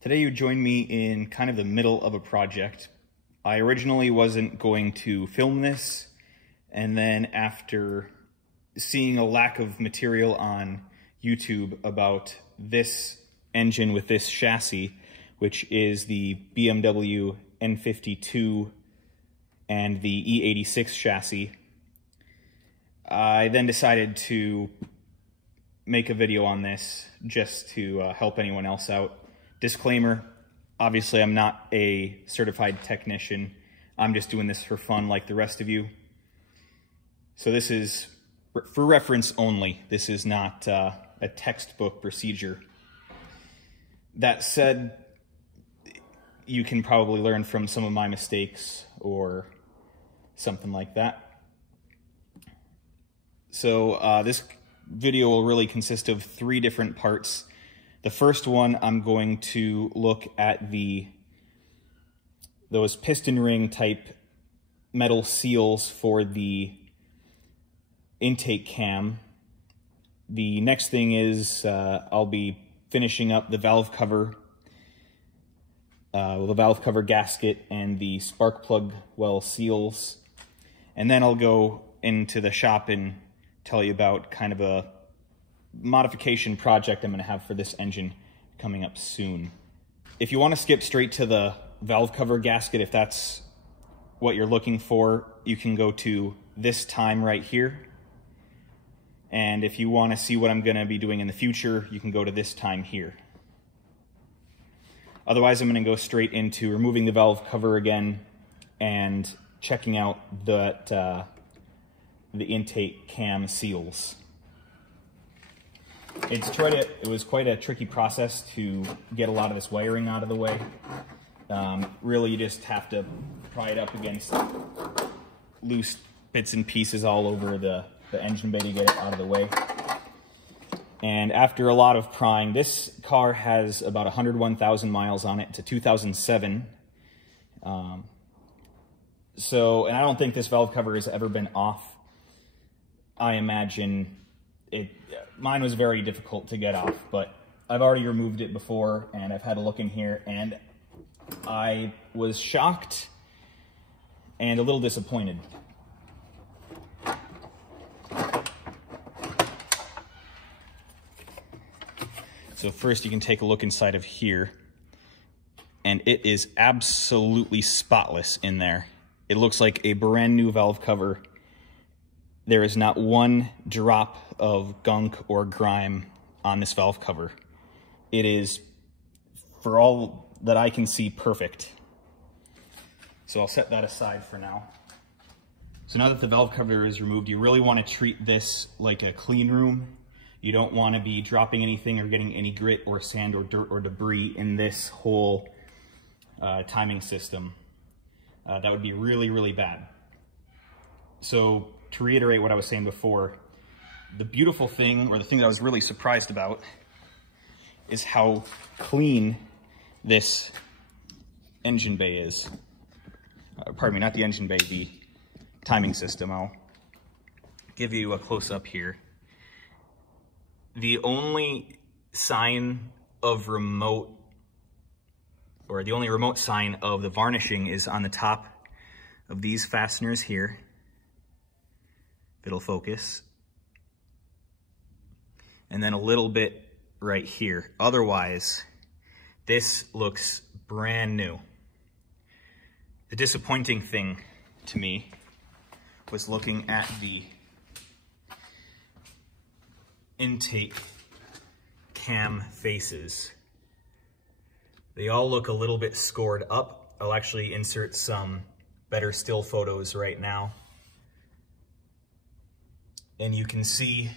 Today you join me in kind of the middle of a project. I originally wasn't going to film this, and then after seeing a lack of material on YouTube about this engine with this chassis, which is the BMW N52 and the E86 chassis, I then decided to make a video on this just to help anyone else out. Disclaimer, obviously I'm not a certified technician. I'm just doing this for fun like the rest of you. So this is for reference only. This is not a textbook procedure. That said, you can probably learn from some of my mistakes or something like that. So this video will really consist of 3 different parts. The first one, I'm going to look at those piston ring type metal seals for the intake cam. The next thing is I'll be finishing up the valve cover gasket and the spark plug well seals. And then I'll go into the shop and tell you about kind of a modification project I'm going to have for this engine coming up soon. If you want to skip straight to the valve cover gasket, if that's what you're looking for, you can go to this time right here. And if you want to see what I'm going to be doing in the future, you can go to this time here. Otherwise, I'm going to go straight into removing the valve cover again and checking out the intake cam seals. It was quite a tricky process to get a lot of this wiring out of the way. Really, you just have to pry it up against loose bits and pieces all over the engine bay to get it out of the way. And after a lot of prying, this car has about 101,000 miles on it. It's a 2007. And I don't think this valve cover has ever been off. I imagine mine was very difficult to get off, but I've already removed it before and I've had a look in here, and I was shocked and a little disappointed. So first you can take a look inside of here, and it is absolutely spotless in there. It looks like a brand new valve cover. There is not one drop of gunk or grime on this valve cover. It is, for all that I can see, perfect. So I'll set that aside for now. So now that the valve cover is removed, you really want to treat this like a clean room. You don't want to be dropping anything or getting any grit or sand or dirt or debris in this whole timing system. That would be really, really bad. So to reiterate what I was saying before, the beautiful thing, or the thing that I was really surprised about, is how clean this engine bay is. Pardon me, not the engine bay, the timing system. I'll give you a close-up here. The only sign of remote, or the only remote sign of the varnishing is on the top of these fasteners here. If it'll focus. And then a little bit right here. Otherwise, this looks brand new. The disappointing thing to me was looking at the intake cam faces. They all look a little bit scored up. I'll actually insert some better still photos right now. And you can see,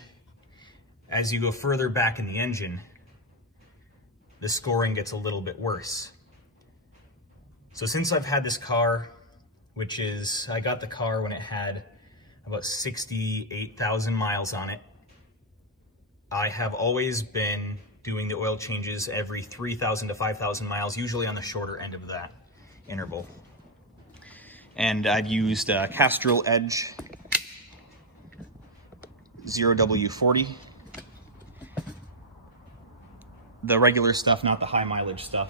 as you go further back in the engine, the scoring gets a little bit worse. So since I've had this car, I got the car when it had about 68,000 miles on it, I have always been doing the oil changes every 3,000 to 5,000 miles, usually on the shorter end of that interval. And I've used Castrol Edge 0W40. The regular stuff, not the high mileage stuff.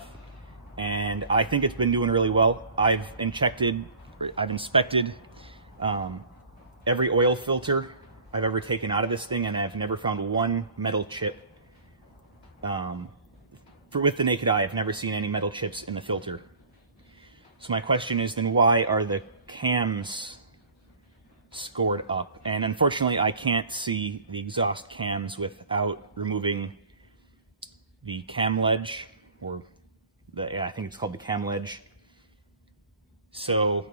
and I think it's been doing really well. I've inspected every oil filter I've ever taken out of this thing, and I've never found one metal chip. With the naked eye, I've never seen any metal chips in the filter. So my question is, then why are the cams scored up? And unfortunately, I can't see the exhaust cams without removing the cam ledge, or I think it's called the cam ledge. So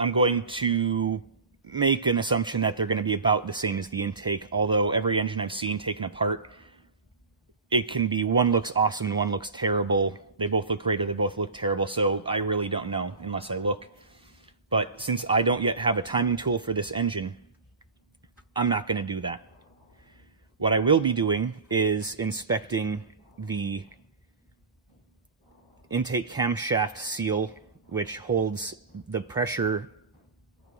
I'm going to make an assumption that they're going to be about the same as the intake, although every engine I've seen taken apart, it can be one looks awesome and one looks terrible. They both look great or they both look terrible, so I really don't know unless I look. But since I don't yet have a timing tool for this engine, I'm not going to do that. What I will be doing is inspecting the intake camshaft seal, which holds the pressure,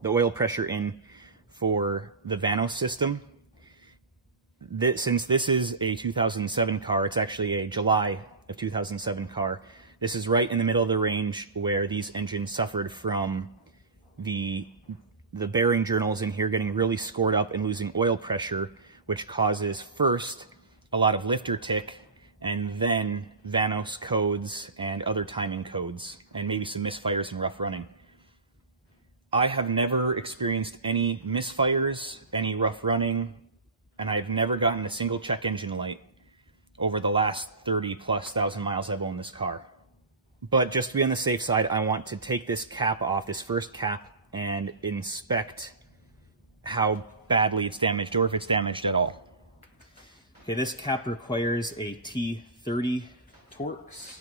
the oil pressure in for the Vanos system. Since this is a 2007 car, it's actually a July of 2007 car, this is right in the middle of the range where these engines suffered from the bearing journals in here getting really scored up and losing oil pressure, which causes first a lot of lifter tick, and then Vanos codes and other timing codes, and maybe some misfires and rough running. I have never experienced any misfires, any rough running, and I've never gotten a single check engine light over the last 30,000+ miles I've owned this car. But just to be on the safe side, I want to take this cap off, this first cap, and inspect how badly it's damaged, or if it's damaged at all. Okay, this cap requires a T30 Torx.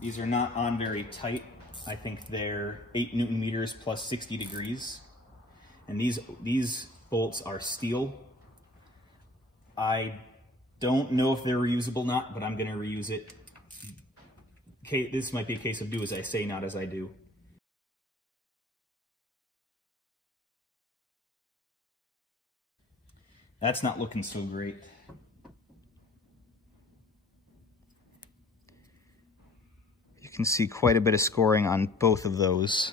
These are not on very tight. I think they're 8 Newton meters plus 60 degrees. And these bolts are steel. I don't know if they're reusable or not, but I'm gonna reuse it. Okay, this might be a case of do as I say, not as I do. That's not looking so great. You can see quite a bit of scoring on both of those.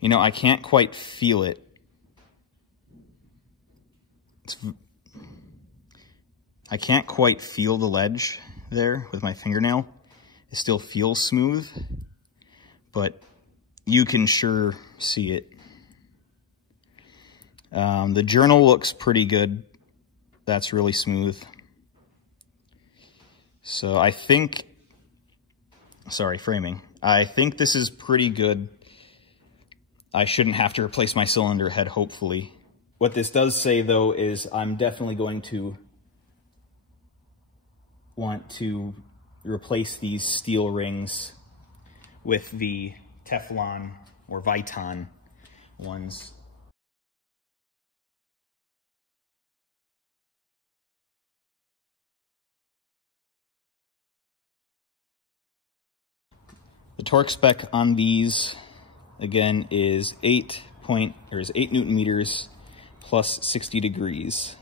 You know, I can't quite feel it. I can't quite feel the ledge there with my fingernail. It still feels smooth, but you can sure see it. The journal looks pretty good. That's really smooth. So I think, sorry, framing. I think this is pretty good. I shouldn't have to replace my cylinder head, hopefully. What this does say, though, is I'm definitely going to want to replace these steel rings with the Teflon or Viton ones. The torque spec on these, again, is 8 Newton meters plus 60 degrees.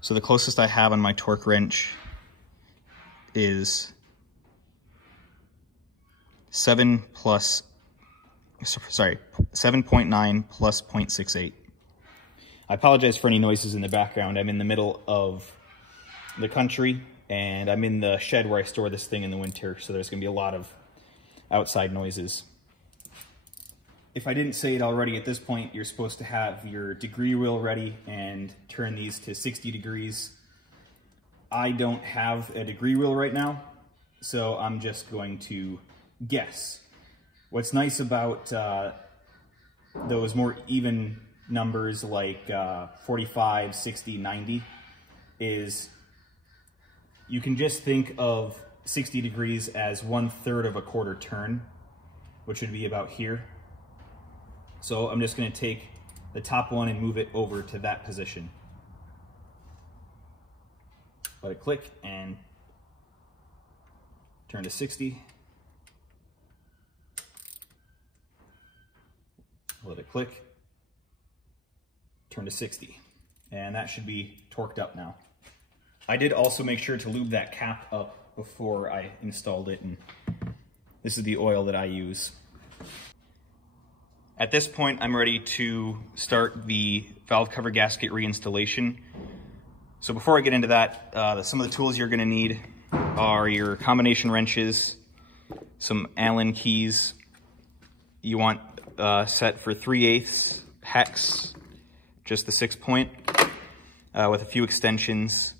So the closest I have on my torque wrench is 7.9 plus 0.68. I apologize for any noises in the background. I'm in the middle of the country, and I'm in the shed where I store this thing in the winter, so there's going to be a lot of outside noises. If I didn't say it already, at this point, you're supposed to have your degree wheel ready and turn these to 60 degrees. I don't have a degree wheel right now, so I'm just going to guess. What's nice about those more even numbers like 45, 60, 90 is you can just think of 60 degrees as 1/3 of a quarter turn, which would be about here. So I'm just going to take the top one and move it over to that position. Let it click and turn to 60. Let it click, turn to 60. And that should be torqued up now. I did also make sure to lube that cap up before I installed it, and this is the oil that I use. At this point, I'm ready to start the valve cover gasket reinstallation. So before I get into that, some of the tools you're gonna need are your combination wrenches, some Allen keys. You want set for 3/8 hex, just the 6-point, with a few extensions.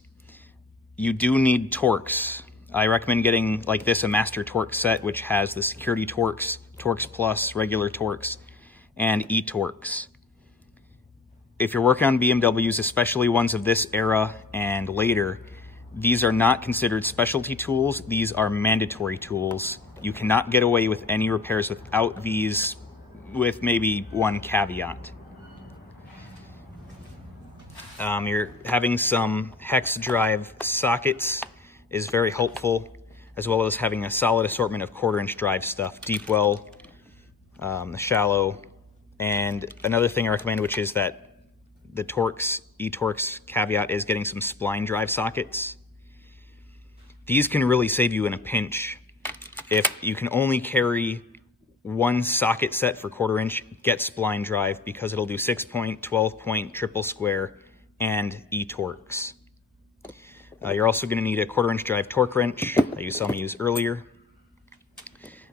You do need Torx. I recommend getting like this, a master Torx set, which has the security Torx, Torx Plus, regular Torx, and E-Torx. If you're working on BMWs, especially ones of this era and later, these are not considered specialty tools. These are mandatory tools. You cannot get away with any repairs without these, with maybe one caveat. You're having some hex drive sockets is very helpful, as well as having a solid assortment of 1/4-inch drive stuff, deep well, the shallow, and another thing I recommend, which is that the Torx, E-Torx caveat, is getting some spline drive sockets. These can really save you in a pinch. If you can only carry one socket set for 1/4-inch, get spline drive, because it'll do 6-point, 12-point, triple square, and E-Torx. You're also gonna need a 1/4-inch drive torque wrench that you saw me use earlier.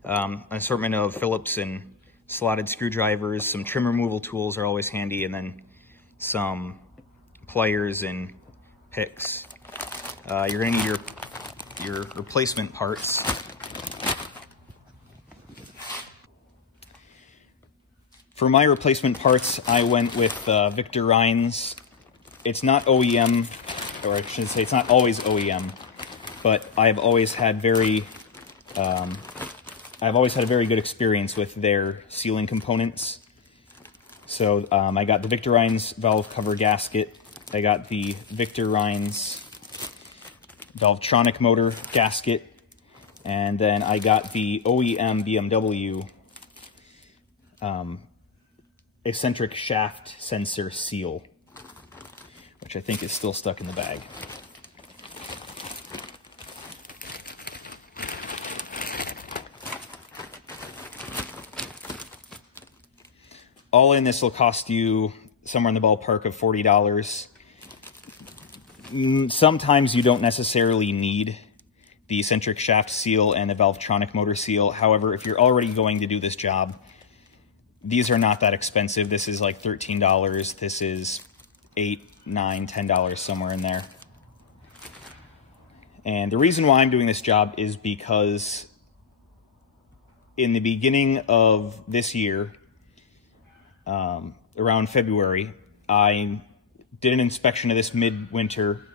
An assortment of Phillips and slotted screwdrivers, some trim removal tools are always handy, and then some pliers and picks. You're gonna need your replacement parts. For my replacement parts, I went with Victor Reinz. It's not OEM, or I should say it's not always OEM, but I've always had a very good experience with their sealing components. So I got the Victor Reinz valve cover gasket. I got the Victor Reinz Valvetronic motor gasket. And then I got the OEM BMW eccentric shaft sensor seal, which I think is still stuck in the bag. All in, this will cost you somewhere in the ballpark of $40. Sometimes you don't necessarily need the eccentric shaft seal and the Valvetronic motor seal. However, if you're already going to do this job, these are not that expensive. This is like $13. This is $8, $9, $10, somewhere in there. And the reason why I'm doing this job is because in the beginning of this year, around February, I did an inspection of this midwinter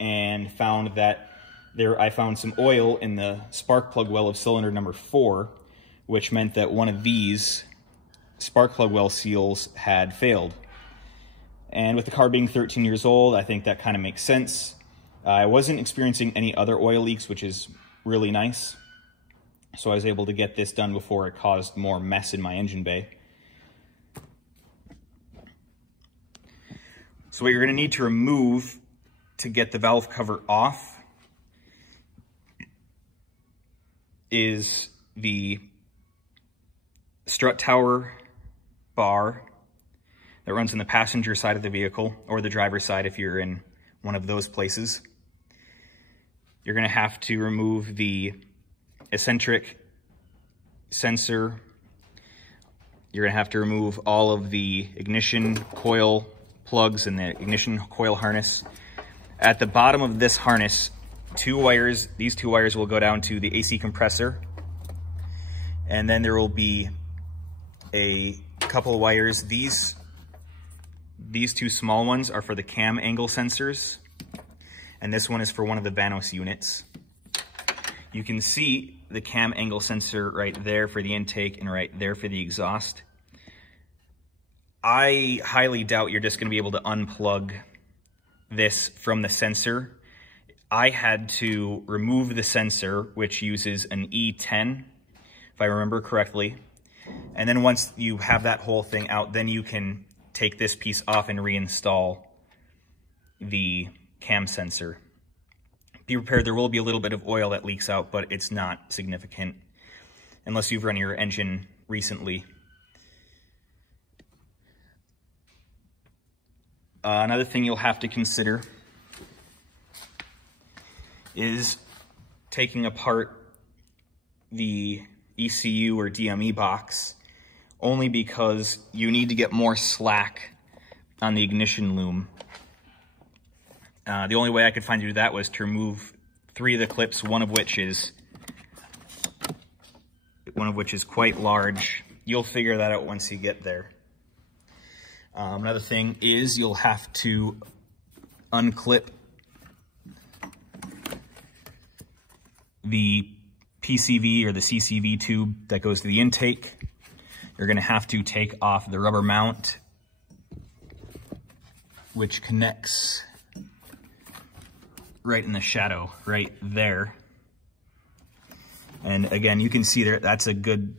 and found that I found some oil in the spark plug well of cylinder number 4, which meant that one of these spark plug well seals had failed. And with the car being 13 years old, I think that kind of makes sense. I wasn't experiencing any other oil leaks, which is really nice. So I was able to get this done before it caused more mess in my engine bay. So what you're going to need to remove to get the valve cover off is the strut tower bar that runs in the passenger side of the vehicle, or the driver's side if you're in one of those places. You're going to have to remove the eccentric sensor. You're going to have to remove all of the ignition coil plugs and the ignition coil harness. At the bottom of this harness, these two wires will go down to the AC compressor, and then there will be a couple of wires. These two small ones are for the cam angle sensors, and this one is for one of the Vanos units. You can see the cam angle sensor right there for the intake and right there for the exhaust. I highly doubt you're just going to be able to unplug this from the sensor. I had to remove the sensor, which uses an E10, if I remember correctly. And then once you have that whole thing out, then you can take this piece off and reinstall the cam sensor. Be prepared, there will be a little bit of oil that leaks out, but it's not significant unless you've run your engine recently. Another thing you'll have to consider is taking apart the ECU or DME box, only because you need to get more slack on the ignition loom. The only way I could find to do that was to remove 3 of the clips, one of which is quite large. You'll figure that out once you get there. Another thing is you'll have to unclip the PCV or the CCV tube that goes to the intake. You're going to have to take off the rubber mount, which connects right in the shadow right there. And again, you can see there, that's a good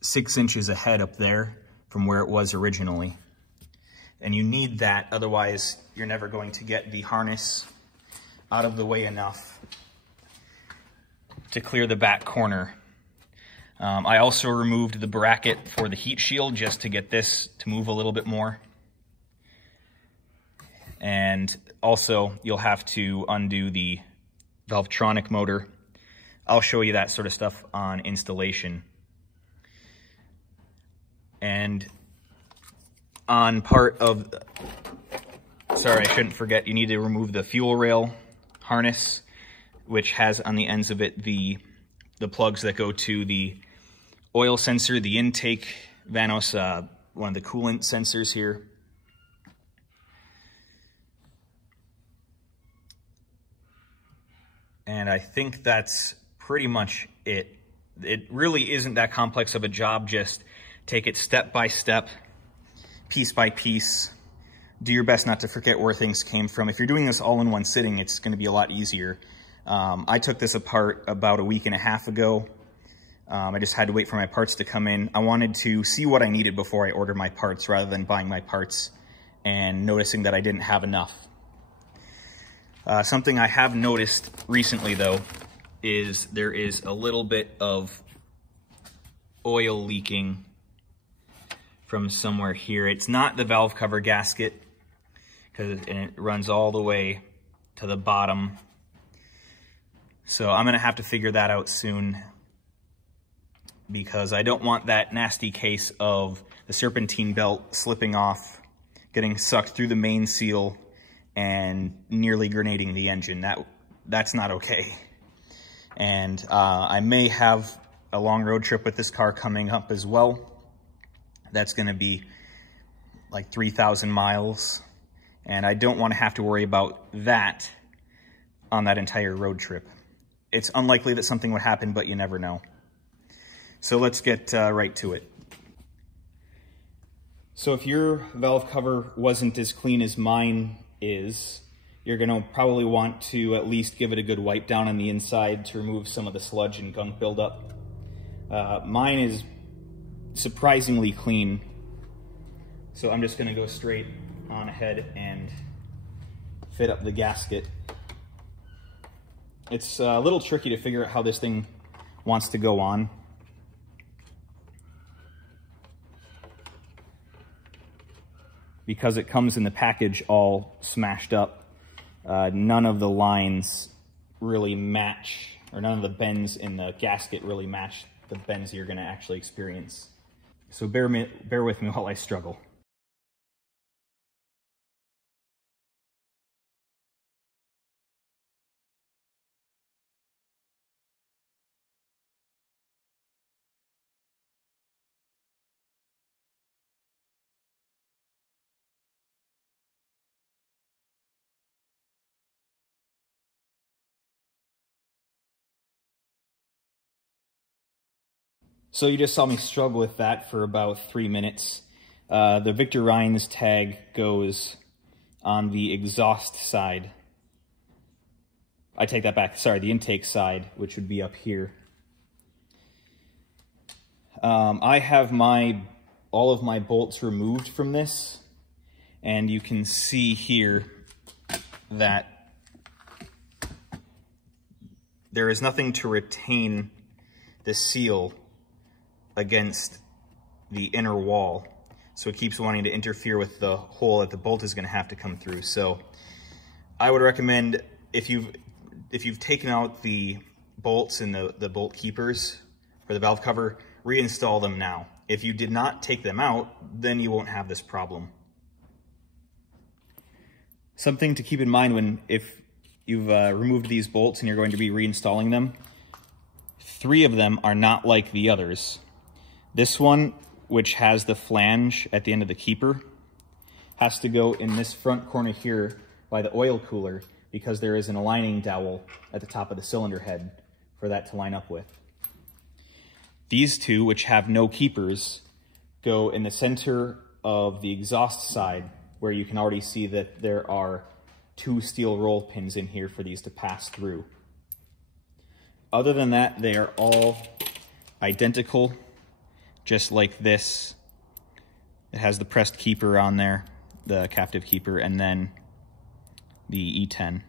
6 inches ahead up there from where it was originally. And you need that, otherwise you're never going to get the harness out of the way enough to clear the back corner. I also removed the bracket for the heat shield just to get this to move a little bit more. And also you'll have to undo the Valvetronic motor. I'll show you that sort of stuff on installation. And on part of, sorry, I shouldn't forget, you need to remove the fuel rail harness, which has on the ends of it the plugs that go to the oil sensor, the intake, Vanos, one of the coolant sensors here. And I think that's pretty much it. It really isn't that complex of a job. Just take it step by step, piece by piece. Do your best not to forget where things came from. If you're doing this all in one sitting, it's going to be a lot easier. I took this apart about a week and a half ago. I just had to wait for my parts to come in. I wanted to see what I needed before I ordered my parts, rather than buying my parts and noticing that I didn't have enough. Something I have noticed recently, though, is there is a little bit of oil leaking from somewhere here. It's not the valve cover gasket, and it runs all the way to the bottom. So I'm gonna have to figure that out soon, because I don't want that nasty case of the serpentine belt slipping off, getting sucked through the main seal, and nearly grenading the engine. That's not okay. And I may have a long road trip with this car coming up as well. That's gonna be like 3,000 miles. And I don't wanna have to worry about that on that entire road trip. It's unlikely that something would happen, but you never know. So let's get right to it. So if your valve cover wasn't as clean as mine is, you're gonna probably want to at least give it a good wipe down on the inside to remove some of the sludge and gunk buildup. Mine is surprisingly clean, so I'm just gonna go straight on ahead and fit up the gasket. It's a little tricky to figure out how this thing wants to go on. Because it comes in the package all smashed up, none of the lines really match, or none of the bends in the gasket really match the bends you're gonna actually experience. So bear with me while I struggle. So you just saw me struggle with that for about 3 minutes. The Victor Rhines tag goes on the exhaust side I take that back, sorry, the intake side, which would be up here. I have all of my bolts removed from this, and you can see here that there is nothing to retain the seal against the inner wall. So it keeps wanting to interfere with the hole that the bolt is going to have to come through. So I would recommend, if you've taken out the bolts and the bolt keepers for the valve cover, reinstall them now. If you did not take them out, then you won't have this problem. Something to keep in mind if you've removed these bolts and you're going to be reinstalling them, 3 of them are not like the others. This one, which has the flange at the end of the keeper, has to go in this front corner here by the oil cooler, because there is an aligning dowel at the top of the cylinder head for that to line up with. These 2, which have no keepers, go in the center of the exhaust side, where you can already see that there are 2 steel roll pins in here for these to pass through. Other than that, they are all identical, just like this. It has the pressed keeper on there, the captive keeper, and then the E10.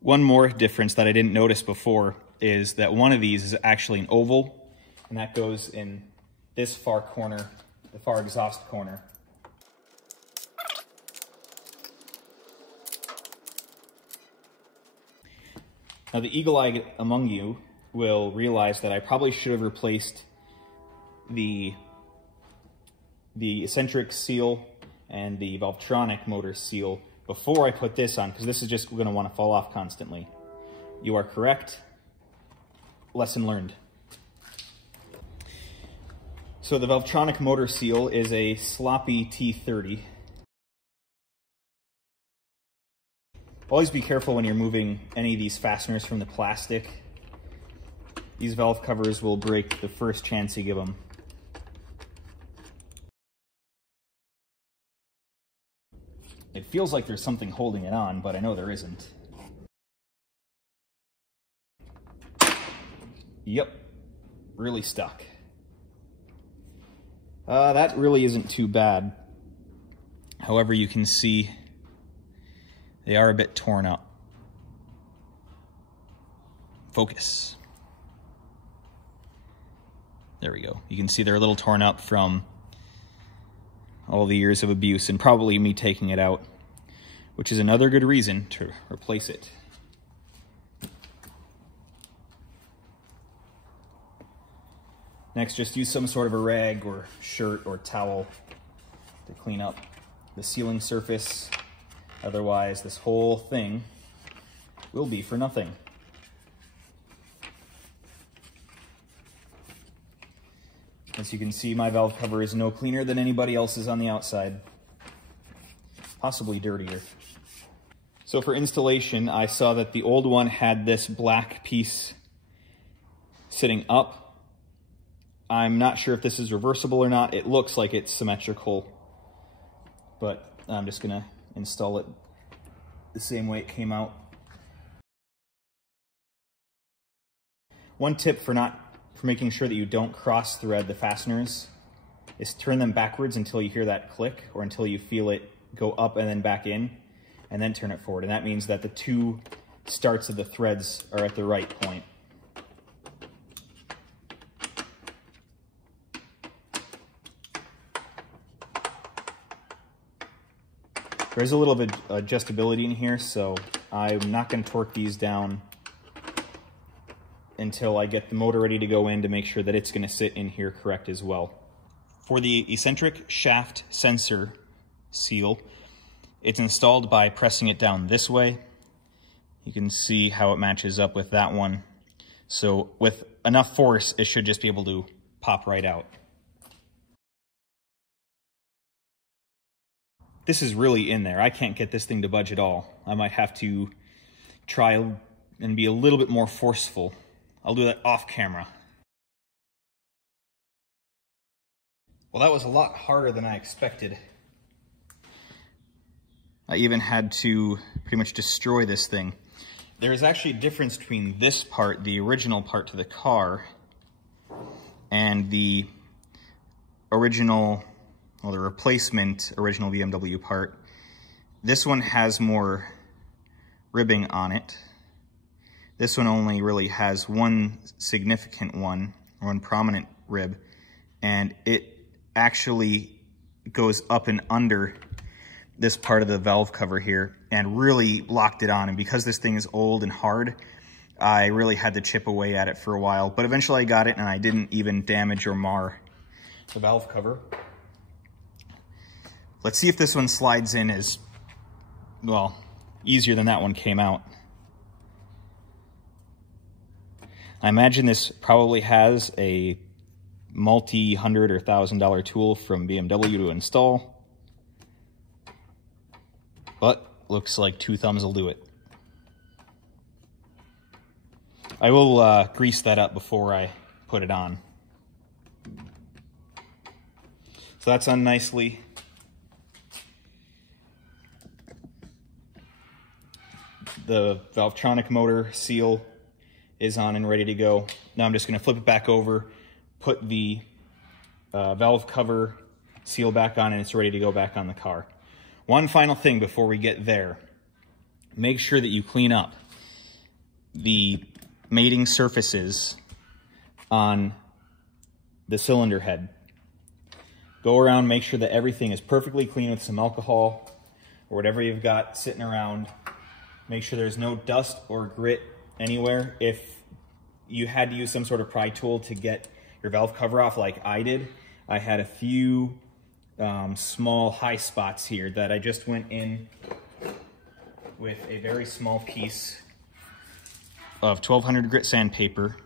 One more difference that I didn't notice before is that one of these is actually an oval, and that goes in this far corner, the far exhaust corner. Now the eagle-eyed among you will realize that I probably should have replaced the eccentric seal and the Valvetronic motor seal before I put this on, because this is just going to want to fall off constantly. You are correct. Lesson learned. So the Valvetronic motor seal is a sloppy T30. Always be careful when you're moving any of these fasteners from the plastic. These valve covers will break the first chance you give them. It feels like there's something holding it on, but I know there isn't. Yep, really stuck. That really isn't too bad. However, you can see they are a bit torn up. Focus. There we go. You can see they're a little torn up from all the years of abuse and probably me taking it out, which is another good reason to replace it. Next, just use some sort of a rag or shirt or towel to clean up the sealing surface. Otherwise, this whole thing will be for nothing. As you can see, my valve cover is no cleaner than anybody else's on the outside. Possibly dirtier. So for installation, I saw that the old one had this black piece sitting up. I'm not sure if this is reversible or not. It looks like it's symmetrical, but I'm just gonna install it the same way it came out. One tip for making sure that you don't cross thread the fasteners is turn them backwards until you hear that click, or until you feel it go up and then back in, and then turn it forward. And that means that the 2 starts of the threads are at the right point. There's a little bit of adjustability in here, so I'm not going to torque these down until I get the motor ready to go in to make sure that it's going to sit in here correct as well. For the eccentric shaft sensor seal, it's installed by pressing it down this way. You can see how it matches up with that one. So with enough force, it should just be able to pop right out. This is really in there. I can't get this thing to budge at all. I might have to try and be a little bit more forceful. I'll do that off camera. Well, that was a lot harder than I expected. I even had to pretty much destroy this thing. There is actually a difference between this part, the original part to the car, and the original, well, the replacement original BMW part. This one has more ribbing on it. This one only really has one significant one, one prominent rib, and it actually goes up and under this part of the valve cover here and really locked it on. And because this thing is old and hard, I really had to chip away at it for a while, but eventually I got it and I didn't even damage or mar the valve cover. Let's see if this one slides in as, well, easier than that one came out. I imagine this probably has a multi-hundred or $1,000 tool from BMW to install, but looks like 2 thumbs will do it. I will grease that up before I put it on. So that's on nicely. The Valvetronic motor seal is on and ready to go. Now I'm just going to flip it back over, put the valve cover seal back on, and it's ready to go back on the car. One final thing before we get there. Make sure that you clean up the mating surfaces on the cylinder head. Go around, make sure that everything is perfectly clean with some alcohol or whatever you've got sitting around. Make sure there's no dust or grit anywhere. If you had to use some sort of pry tool to get your valve cover off like I did, I had a few small high spots here that I just went in with a very small piece of 1200 grit sandpaper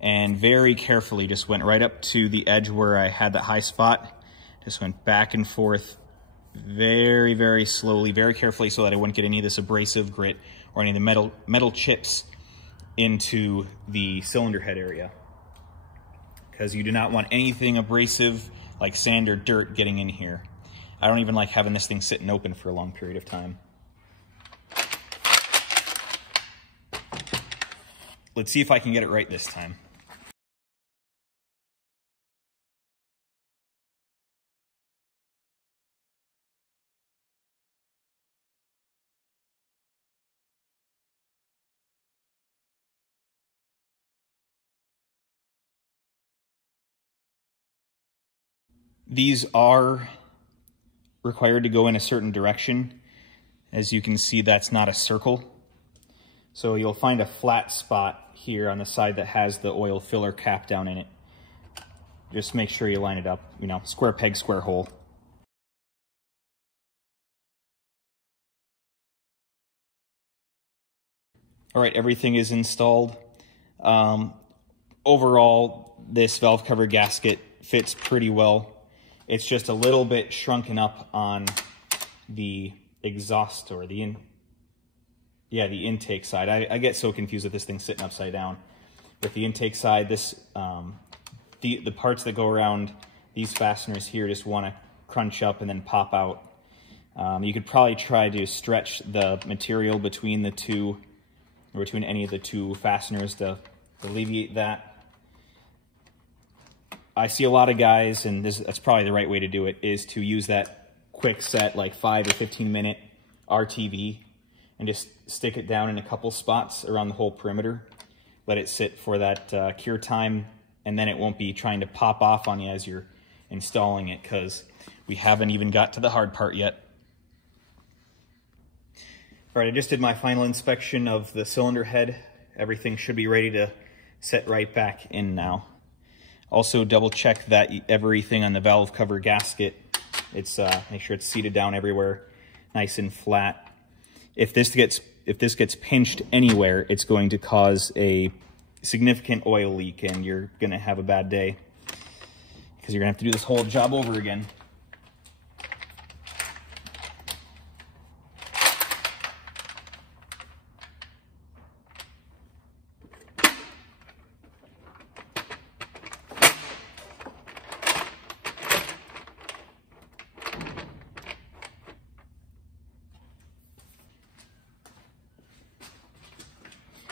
and very carefully just went right up to the edge where I had that high spot. Just went back and forth very, very slowly, very carefully, so that I wouldn't get any of this abrasive grit or any of the metal chips into the cylinder head area, because you do not want anything abrasive like sand or dirt getting in here. I don't even like having this thing sitting open for a long period of time. Let's see if I can get it right this time. These are required to go in a certain direction. As you can see, that's not a circle. So you'll find a flat spot here on the side that has the oil filler cap down in it. Just make sure you line it up, you know, square peg, square hole. All right, everything is installed. Overall, this valve cover gasket fits pretty well. It's just a little bit shrunken up on the exhaust or the intake side. I get so confused with this thing sitting upside down. With the intake side, this the parts that go around these fasteners here just want to crunch up and then pop out. You could probably try to stretch the material between the two, or between any of the two fasteners to alleviate that. I see a lot of guys, and that's probably the right way to do it, is to use that quick set, like 5 or 15 minute RTV, and just stick it down in a couple spots around the whole perimeter. Let it sit for that cure time, and then it won't be trying to pop off on you as you're installing it, because we haven't even got to the hard part yet. All right, I just did my final inspection of the cylinder head. Everything should be ready to set right back in now. Also double check that everything on the valve cover gasket, it's make sure it's seated down everywhere, nice and flat. If this gets pinched anywhere, it's going to cause a significant oil leak and you're going to have a bad day because you're going to have to do this whole job over again.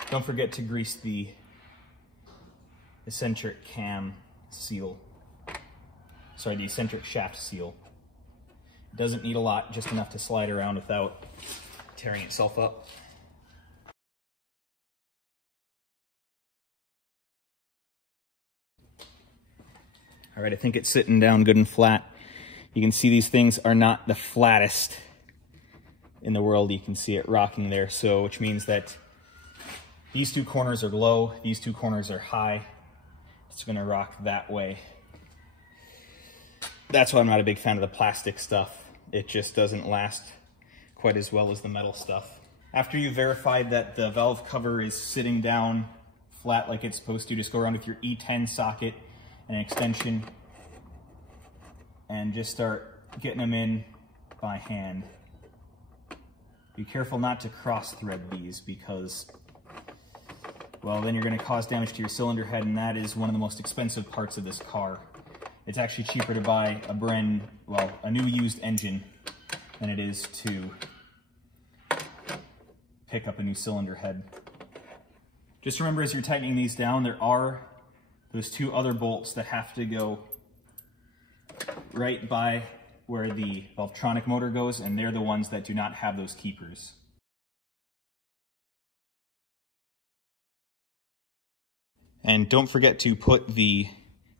Don't forget to grease the eccentric cam seal. Sorry, the eccentric shaft seal. It doesn't need a lot, just enough to slide around without tearing itself up. All right, I think it's sitting down good and flat. You can see these things are not the flattest in the world. You can see it rocking there, so which means that these two corners are low, these two corners are high. It's gonna rock that way. That's why I'm not a big fan of the plastic stuff. It just doesn't last quite as well as the metal stuff. After you've verified that the valve cover is sitting down flat like it's supposed to, just go around with your E10 socket and an extension and just start getting them in by hand. Be careful not to cross thread these because, well, then you're going to cause damage to your cylinder head, and that is one of the most expensive parts of this car. It's actually cheaper to buy a new used engine than it is to pick up a new cylinder head. Just remember, as you're tightening these down, there are those two other bolts that have to go right by where the Valvetronic motor goes, and they're the ones that do not have those keepers. And don't forget to put the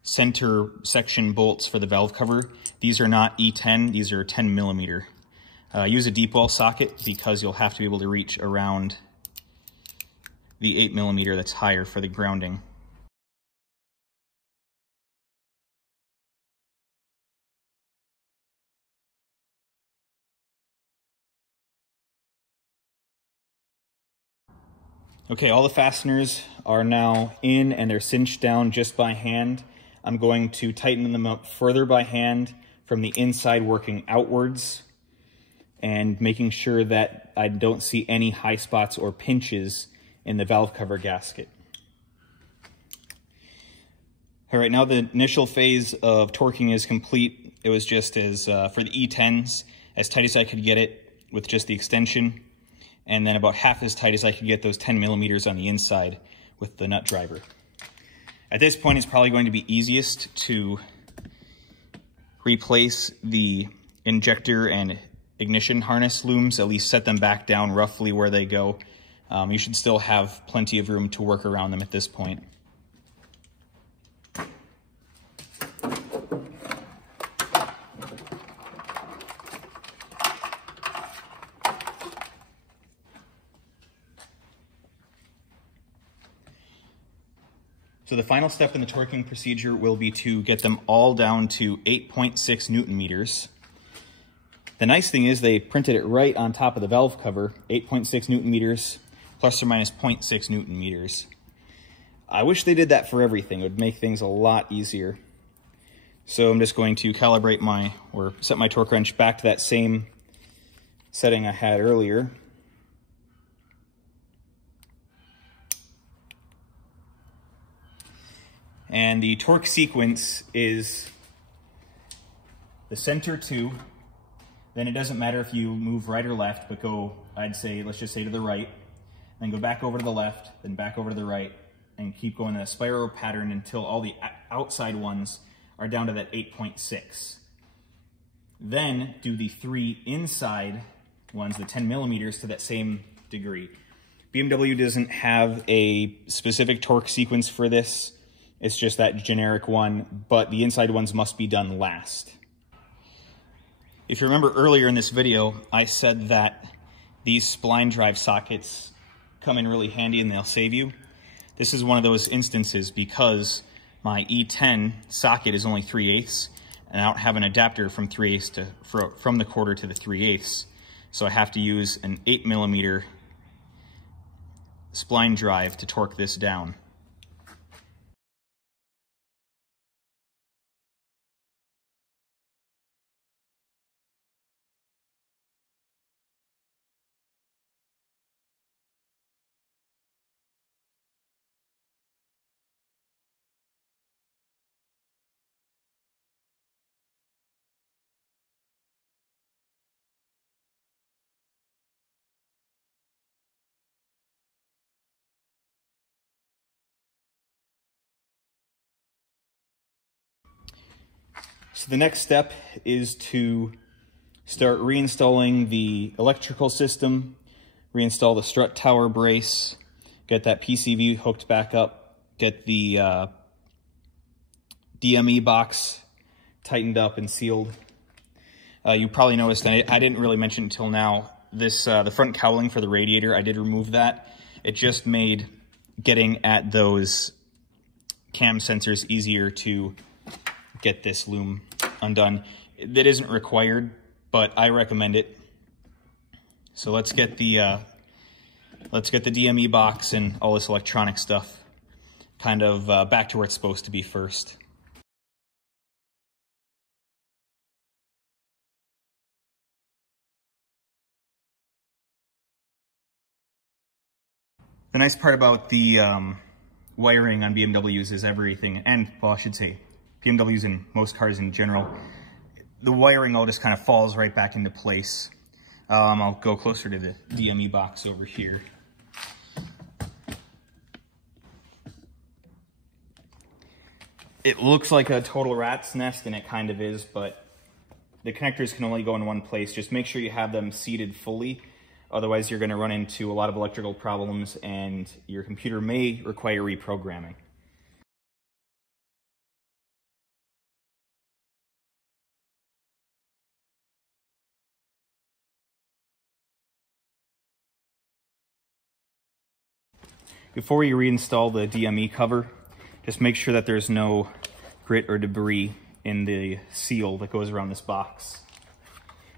center section bolts for the valve cover. These are not E10, these are 10 millimeter. Use a deep well socket because you'll have to be able to reach around the 8 millimeter that's higher for the grounding. Okay, all the fasteners are now in and they're cinched down just by hand. I'm going to tighten them up further by hand from the inside, working outwards and making sure that I don't see any high spots or pinches in the valve cover gasket. All right, now the initial phase of torquing is complete. It was just as, for the E10s, as tight as I could get it with just the extension, and then about half as tight as I could get those 10 millimeters on the inside with the nut driver. At this point, it's probably going to be easiest to replace the injector and ignition harness looms, at least set them back down roughly where they go. You should still have plenty of room to work around them at this point. So the final step in the torquing procedure will be to get them all down to 8.6 Newton meters. The nice thing is they printed it right on top of the valve cover, 8.6 Newton meters, plus or minus 0.6 Newton meters. I wish they did that for everything. It would make things a lot easier. So I'm just going to calibrate set my torque wrench back to that same setting I had earlier. And the torque sequence is the center 2, then it doesn't matter if you move right or left, but go, let's just say to the right, then go back over to the left, then back over to the right, and keep going in a spiral pattern until all the outside ones are down to that 8.6. Then do the 3 inside ones, the 10 millimeters, to that same degree. BMW doesn't have a specific torque sequence for this. It's just that generic one, but the inside ones must be done last. If you remember earlier in this video, I said that these spline drive sockets come in really handy and they'll save you. This is one of those instances because my E10 socket is only 3/8, and I don't have an adapter from 3/8 from the quarter to the 3/8. So I have to use an 8 millimeter spline drive to torque this down. So the next step is to start reinstalling the electrical system, reinstall the strut tower brace, get that PCV hooked back up, get the DME box tightened up and sealed. You probably noticed, and I didn't really mention until now, this the front cowling for the radiator, I did remove that. It just made getting at those cam sensors easier to get this loom undone. That isn't required, but I recommend it. So let's get the DME box and all this electronic stuff kind of back to where it's supposed to be first. The nice part about the wiring on BMWs is everything, and well, I should say BMWs and most cars in general, the wiring all just kind of falls right back into place. I'll go closer to the DME box over here. It looks like a total rat's nest, and it kind of is, but the connectors can only go in one place. Just make sure you have them seated fully. Otherwise, you're going to run into a lot of electrical problems, and your computer may require reprogramming. Before you reinstall the DME cover, just make sure that there's no grit or debris in the seal that goes around this box.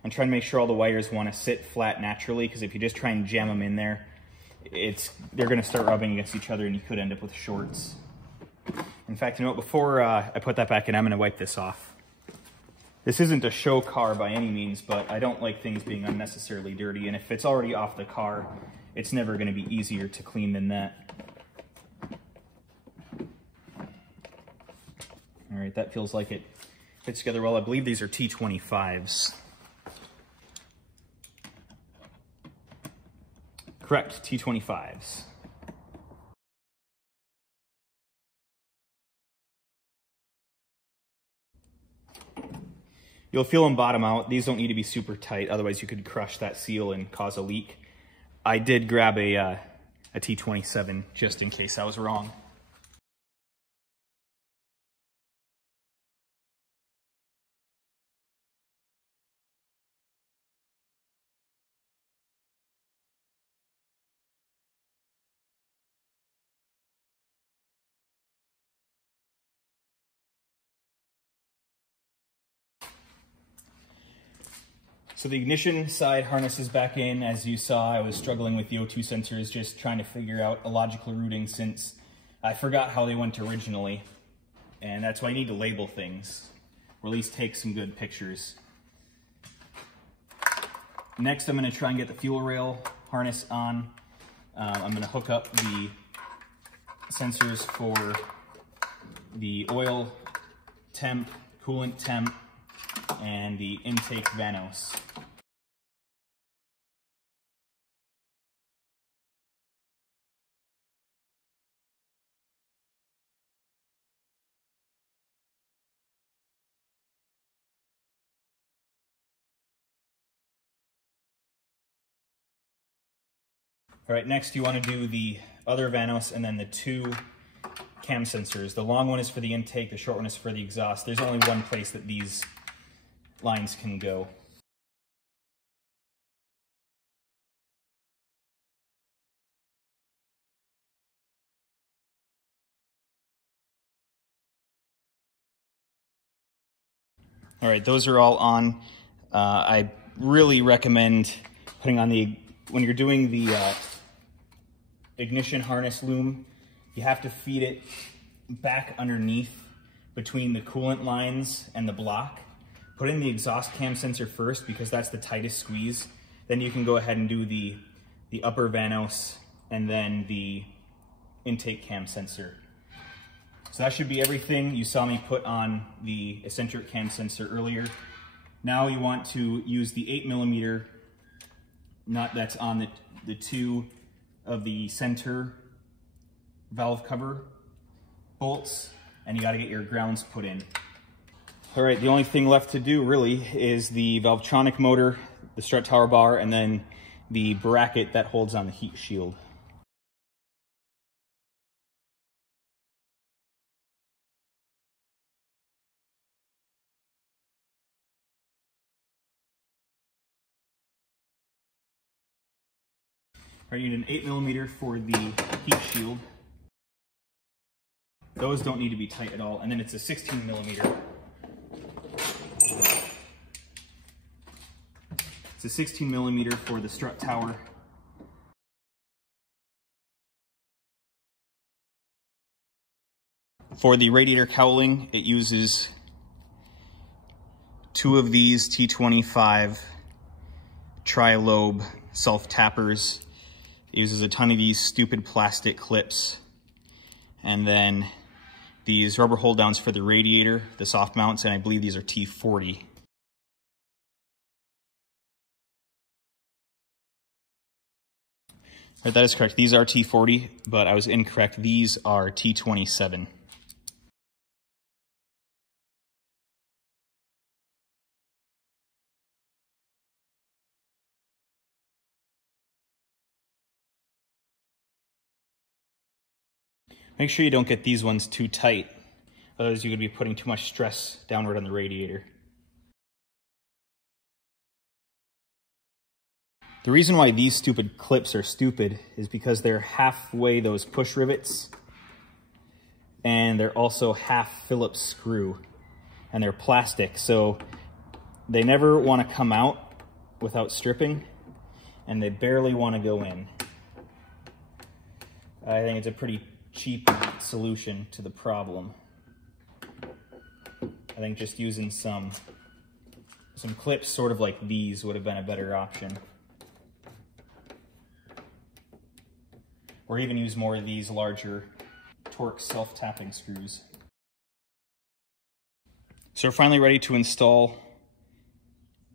And try and make sure all the wires want to sit flat naturally, because if you just try and jam them in there, they're going to start rubbing against each other and you could end up with shorts. In fact, you know what, before I put that back in, I'm going to wipe this off. This isn't a show car by any means, but I don't like things being unnecessarily dirty, and if it's already off the car, it's never going to be easier to clean than that. All right, that feels like it fits together well. I believe these are T25s. Correct, T25s. You'll feel them bottom out. These don't need to be super tight, otherwise you could crush that seal and cause a leak. I did grab a T27 just in case I was wrong. So the ignition side harness is back in. As you saw, I was struggling with the O2 sensors, just trying to figure out a logical routing since I forgot how they went originally. And that's why I need to label things, or at least take some good pictures. Next, I'm gonna try and get the fuel rail harness on. I'm gonna hook up the sensors for the oil temp, coolant temp, and the intake vanos. All right, next you want to do the other vanos and then the two cam sensors. The long one is for the intake, the short one is for the exhaust. There's only one place that these lines can go. All right, those are all on. I really recommend putting on when you're doing the ignition harness loom, you have to feed it back underneath between the coolant lines and the block. Put in the exhaust cam sensor first because that's the tightest squeeze. Then you can go ahead and do the upper vanos and then the intake cam sensor. So that should be everything. You saw me put on the eccentric cam sensor earlier. Now you want to use the 8mm nut that's on the two of the center valve cover bolts, and you got to get your grounds put in. All right, the only thing left to do really is the Valvetronic motor, the strut tower bar, and then the bracket that holds on the heat shield. All right, you need an 8mm for the heat shield. Those don't need to be tight at all. And then it's a 16mm. It's a 16mm for the strut tower. For the radiator cowling, it uses 2 of these T25 tri-lobe self-tappers. It uses a ton of these stupid plastic clips. And then these rubber hold downs for the radiator, the soft mounts, and I believe these are T40. Right, that is correct. These are T40, but I was incorrect. These are T27. Make sure you don't get these ones too tight, otherwise you could be putting too much stress downward on the radiator. The reason why these stupid clips are stupid is because they're halfway those push rivets, and they're also half Phillips screw, and they're plastic, so they never want to come out without stripping, and they barely want to go in. I think it's a pretty cheap solution to the problem. I think just using some clips sort of like these would have been a better option. Or even use more of these larger Torx self-tapping screws. So we're finally ready to install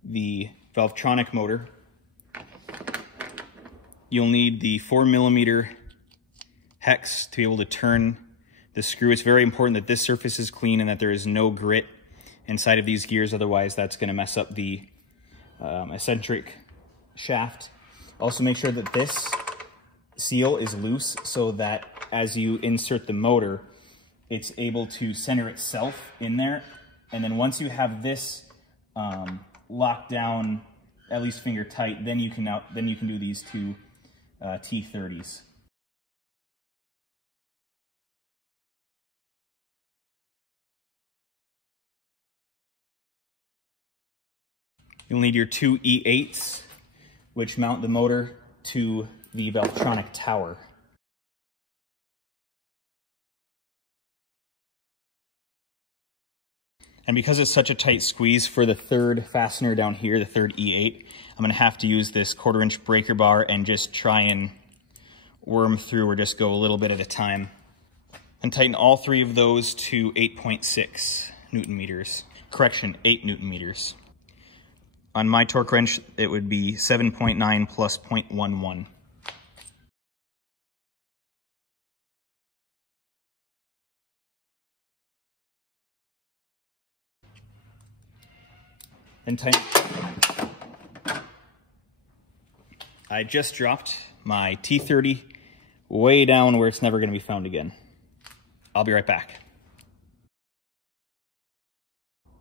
the Valvetronic motor. You'll need the 4mm hex to be able to turn the screw. It's very important that this surface is clean and that there is no grit inside of these gears, otherwise that's going to mess up the eccentric shaft. Also make sure that this seal is loose so that as you insert the motor, it's able to center itself in there. And then once you have this locked down, at least finger tight, then you can do these two T30s. You'll need your 2 E8s, which mount the motor to the Valvetronic tower. And because it's such a tight squeeze for the third fastener down here, the third E8, I'm gonna have to use this 1/4" breaker bar and just try and worm through or just go a little bit at a time. And tighten all 3 of those to 8.6 Newton meters. Correction, 8 Newton meters. On my torque wrench, it would be 7.9 plus 0.11. Then tighten. I just dropped my T30 way down where it's never going to be found again. I'll be right back.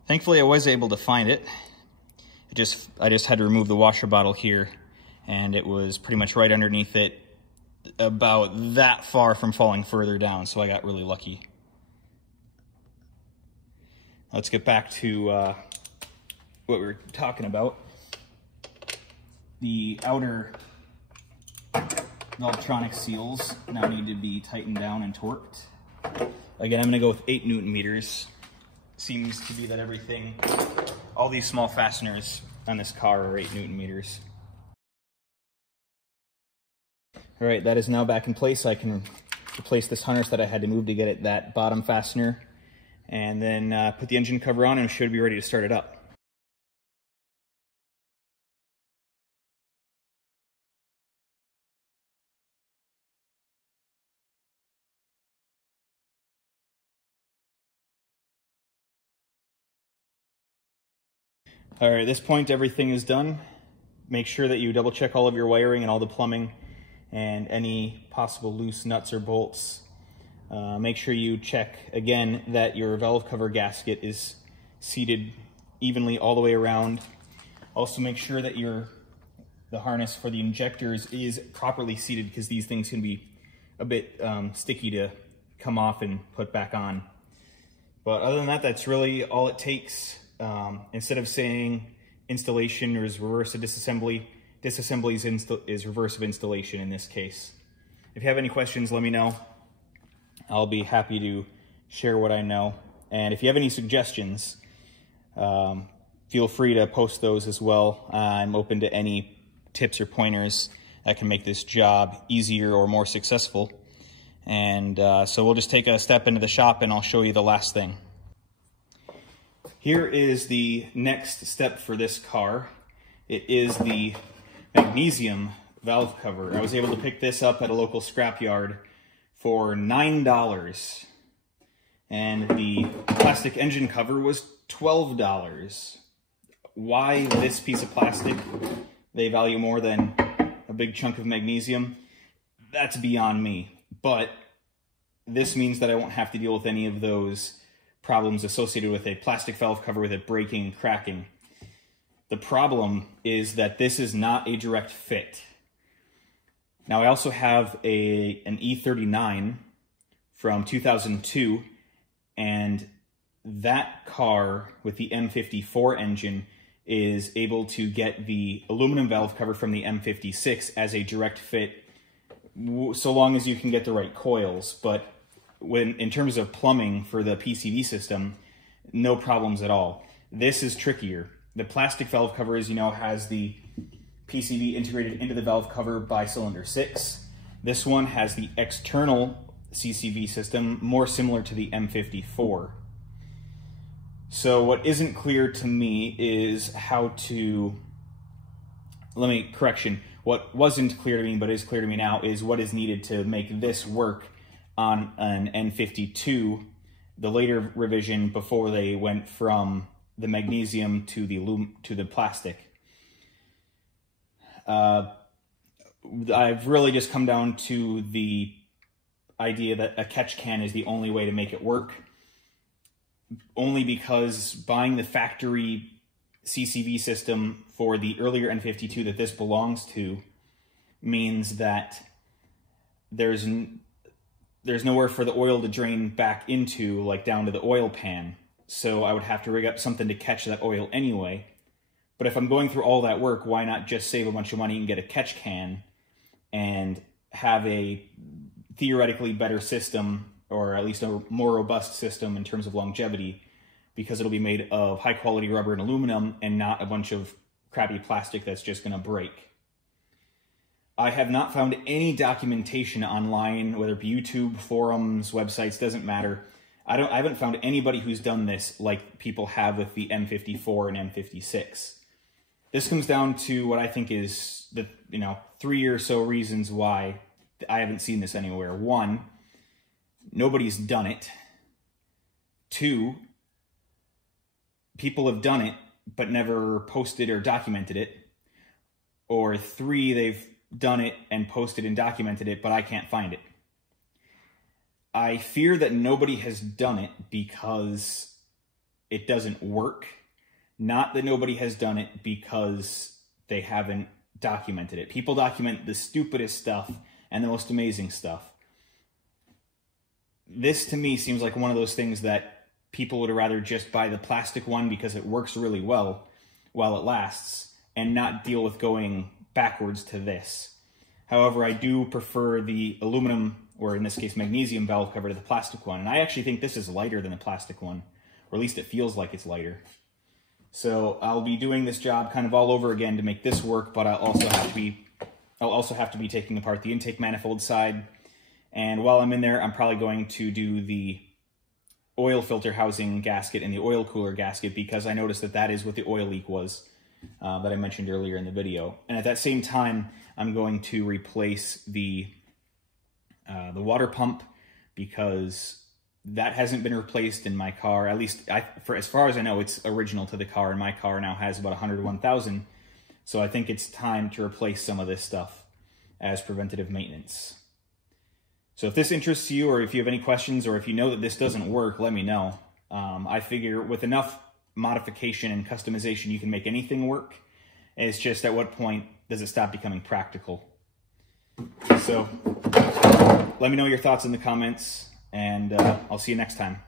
Thankfully, I was able to find it. I just had to remove the washer bottle here, and it was pretty much right underneath it, about that far from falling further down, so I got really lucky. Let's get back to what we were talking about. The outer Valvetronic seals now need to be tightened down and torqued. Again, I'm going to go with 8 Newton meters. Seems to be that everything, all these small fasteners on this car are 8 Newton meters. All right, that is now back in place. I can replace this harness that I had to move to get it that bottom fastener, and then put the engine cover on and we should be ready to start it up. All right, at this point, everything is done. Make sure that you double check all of your wiring and all the plumbing and any possible loose nuts or bolts. Make sure you check again that your valve cover gasket is seated evenly all the way around. Also make sure that the harness for the injectors is properly seated, because these things can be a bit sticky to come off and put back on. But other than that, that's really all it takes. Instead of saying installation is reverse of disassembly, disassembly is reverse of installation in this case. If you have any questions, let me know. I'll be happy to share what I know. And if you have any suggestions, feel free to post those as well. I'm open to any tips or pointers that can make this job easier or more successful. And so we'll just take a step into the shop and I'll show you the last thing. Here is the next step for this car. It is the magnesium valve cover. I was able to pick this up at a local scrapyard for $9. And the plastic engine cover was $12. Why this piece of plastic they value more than a big chunk of magnesium, that's beyond me. But this means that I won't have to deal with any of those problems associated with a plastic valve cover with it breaking and cracking. The problem is that this is not a direct fit. Now I also have an E39 from 2002, and that car with the M54 engine is able to get the aluminum valve cover from the M56 as a direct fit, so long as you can get the right coils. But in terms of plumbing for the PCV system, no problems at all. This is trickier. The plastic valve cover, as you know, has the PCV integrated into the valve cover by cylinder 6. This one has the external CCV system, more similar to the M54. So what isn't clear to me is how to, what wasn't clear to me but is clear to me now is what is needed to make this work on an N52, the later revision before they went from the magnesium to the plastic. I've really just come down to the idea that a catch can is the only way to make it work, only because buying the factory CCV system for the earlier N52 that this belongs to means that there's nowhere for the oil to drain back into, like down to the oil pan. So I would have to rig up something to catch that oil anyway. But if I'm going through all that work, why not just save a bunch of money and get a catch can and have a theoretically better system, or at least a more robust system in terms of longevity, because it'll be made of high quality rubber and aluminum and not a bunch of crappy plastic that's just going to break. I have not found any documentation online, whether it be YouTube, forums, websites, doesn't matter. I haven't found anybody who's done this like people have with the M54 and M56. This comes down to what I think is the 3 or so reasons why I haven't seen this anywhere. 1, nobody's done it. 2, people have done it but never posted or documented it. Or 3, they've done it and posted and documented it, but I can't find it. I fear that nobody has done it because it doesn't work, not that nobody has done it because they haven't documented it. People document the stupidest stuff and the most amazing stuff. This, to me, seems like one of those things that people would rather just buy the plastic one because it works really well while it lasts and not deal with going backwards to this. However, I do prefer the aluminum, or in this case magnesium valve cover, to the plastic one. And I actually think this is lighter than the plastic one, or at least it feels like it's lighter. So I'll be doing this job kind of all over again to make this work, but I'll also have to be taking apart the intake manifold side. And while I'm in there, I'm probably going to do the oil filter housing gasket and the oil cooler gasket, because I noticed that that is what the oil leak was that I mentioned earlier in the video. And at that same time, I'm going to replace the water pump, because that hasn't been replaced in my car. At least, for as far as I know, it's original to the car, and my car now has about 101,000. So I think it's time to replace some of this stuff as preventative maintenance. So if this interests you, or if you have any questions, or if you know that this doesn't work, let me know. I figure with enough modification and customization, you can make anything work. It's just at what point does it stop becoming practical? So let me know your thoughts in the comments, and I'll see you next time.